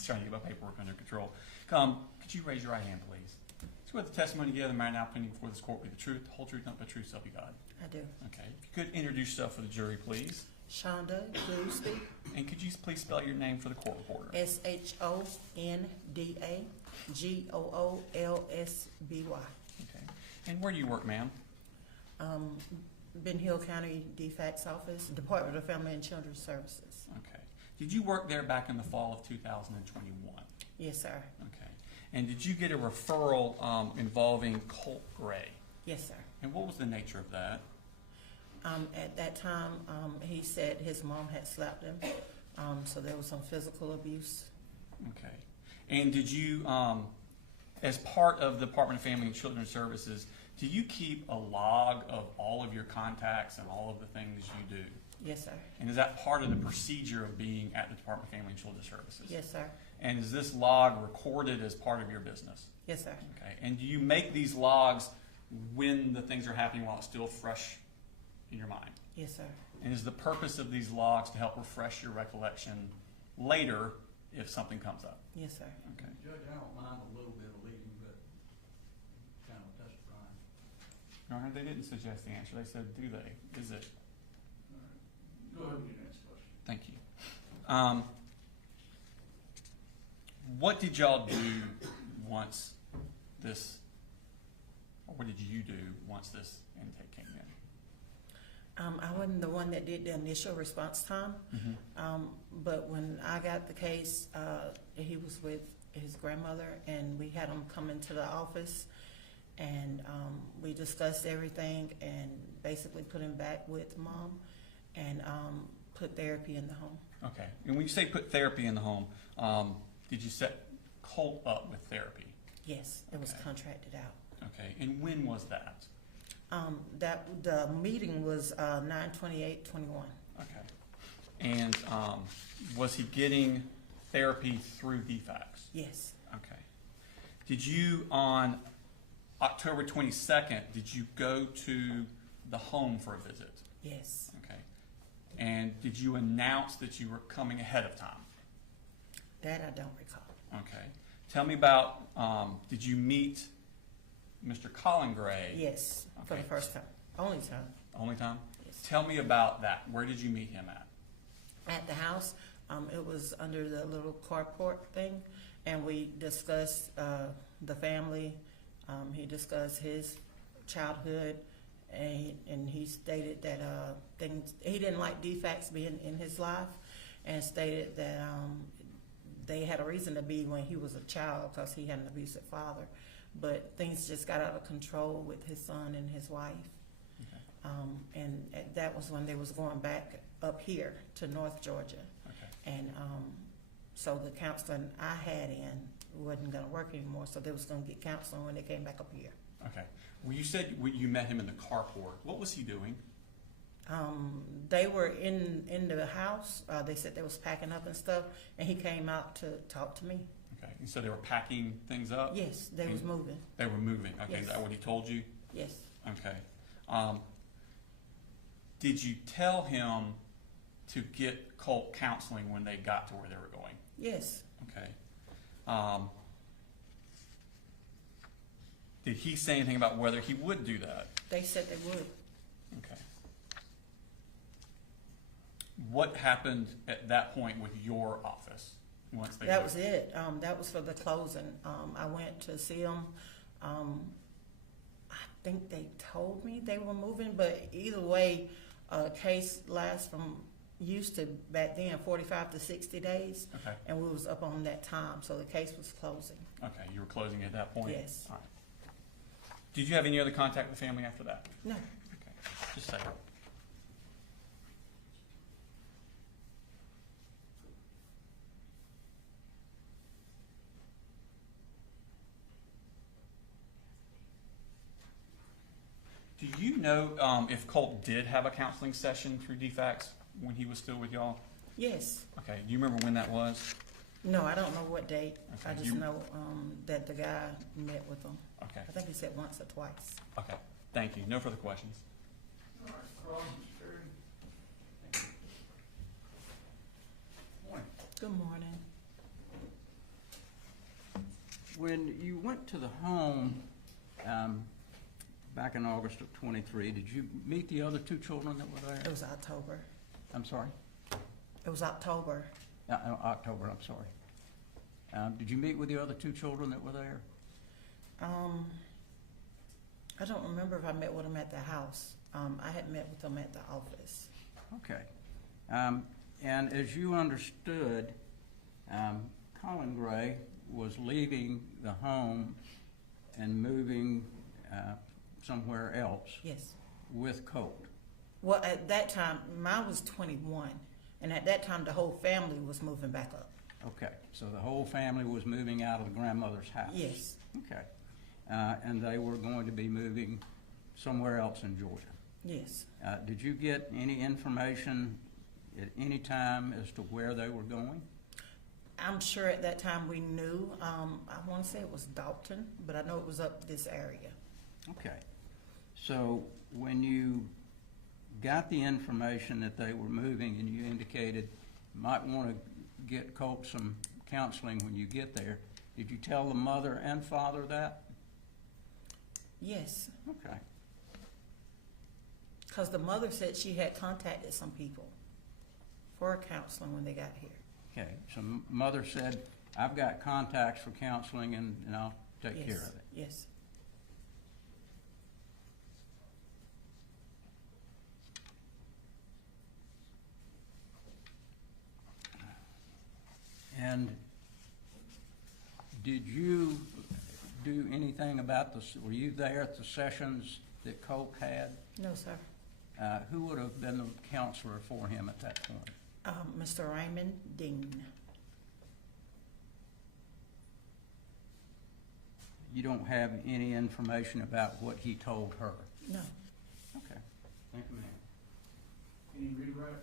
Just trying to get my paperwork under control. Could you raise your right hand, please? Swear the testimony you give the matter now pending before this court be the truth, the whole truth, nothing but the truth, so help you God. I do. Okay. If you could introduce yourself for the jury, please. Shonda Goolsby. And could you please spell your name for the court reporter? SHONDAGOOLSBY. Okay. And where do you work, ma'am? Ben Hill County DFCS office, Department of Family and Children's Services. Okay. Did you work there back in the fall of 2021? Yes, sir. Okay. And did you get a referral involving Colt Gray? Yes, sir. And what was the nature of that? At that time, he said his mom had slapped him, so there was some physical abuse. Okay. And did you, as part of the Department of Family and Children's Services, do you keep a log of all of your contacts and all of the things you do? Yes, sir. And is that part of the procedure of being at the Department of Family and Children's Services? Yes, sir. And is this log recorded as part of your business? Yes, sir. Okay. And do you make these logs when the things are happening while it's still fresh in your mind? Yes, sir. And is the purpose of these logs to help refresh your recollection later if something comes up? Yes, sir. Okay. Judge, I don't mind a little bit of leading, but kind of testifying. Your Honor, they didn't suggest the answer. They said, do they? Is it? All right. Go ahead and get the next question. Thank you. What did y'all do once this, or what did you do once this intake came in? I wasn't the one that did the initial response time, but when I got the case, he was with his grandmother, and we had him come into the office, and we discussed everything, and basically put him back with mom, and put therapy in the home. Okay. And when you say put therapy in the home, did you set Colt up with therapy? Yes, it was Okay. contracted out. Okay. And when was that? The meeting was 9/28/21. Okay. And was he getting therapy through DFCS? Yes. Okay. Did you, on October 22nd, did you go to the home for a visit? Yes. Okay. And did you announce that you were coming ahead of time? That I don't recall. Okay. Tell me about, did you meet Mr. Colin Gray? Yes, for Okay. the first time. Only time. Only time? Yes. Tell me about that. Where did you meet him at? At the house, it was under the little carport thing, and we discussed the family. He discussed his childhood, and he stated that he didn't like DFCS being in his life, and stated that they had a reason to be when he was a child because he had an abusive father, but things just got out of control with his son and his wife. Okay. And that was when they was going back up here to North Georgia. Okay. And so the counseling I had in wasn't going to work anymore, so they was going to get counseling when they came back up here. Okay. Well, you said you met him in the carport. What was he doing? They were in the house. They said they was packing up and stuff, and he came out to talk to me. Okay. And so they were packing things up? Yes, they was moving. They were moving. Okay. Yes. Is that what he told you? Yes. Okay. Did you tell him to get Colt counseling when they got to where they were going? Yes. Okay. Did he say anything about whether he would do that? They said they would. Okay. What happened at that point with your office once they? That was it. That was for the closing. I went to see them. I think they told me they were moving, but either way, a case lasts from used to back then 45 to 60 days, Okay. and we was up on that time, so the case was closing. Okay. You were closing at that point? Yes. All right. Did you have any other contact with the family after that? No. Okay. Just a second. Do you know if Colt did have a counseling session through DFCS when he was still with y'all? Yes. Okay. Do you remember when that was? No, I don't know what date. Okay. I just know that the guy met with them. Okay. I think he said once or twice. Okay. Thank you. No further questions. All right, Carl, Mr. Terry. Thank you. Morning. Good morning. When you went to the home back in August of '23, did you meet the other two children that were there? It was October. I'm sorry? It was October. October, I'm sorry. Did you meet with the other two children that were there? I don't remember if I met with them at the house. I had met with them at the office. Okay. And as you understood, Colin Gray was leaving the home and moving somewhere else Yes. with Colt. Well, at that time, mine was 21, and at that time, the whole family was moving back up. Okay, so the whole family was moving out of the grandmother's house? Yes. Okay. And they were going to be moving somewhere else in Georgia? Yes. Did you get any information at any time as to where they were going? I'm sure at that time we knew. I want to say it was Dalton, but I know it was up this area. Okay. So when you got the information that they were moving and you indicated you might want to get Colt some counseling when you get there, did you tell the mother and father that? Yes, Okay. because the mother said she had contacted some people for counseling when they got here. Okay. So mother said, I've got contacts for counseling and I'll take Yes. care of it. Yes. And did you do anything about this? Were you there at the sessions that Colt had? No, sir. Who would have been the counselor for him at that point? Mr. Raymond Dean. You don't have any information about what he told her? No. Okay. Thank you, ma'am. Any rewrite?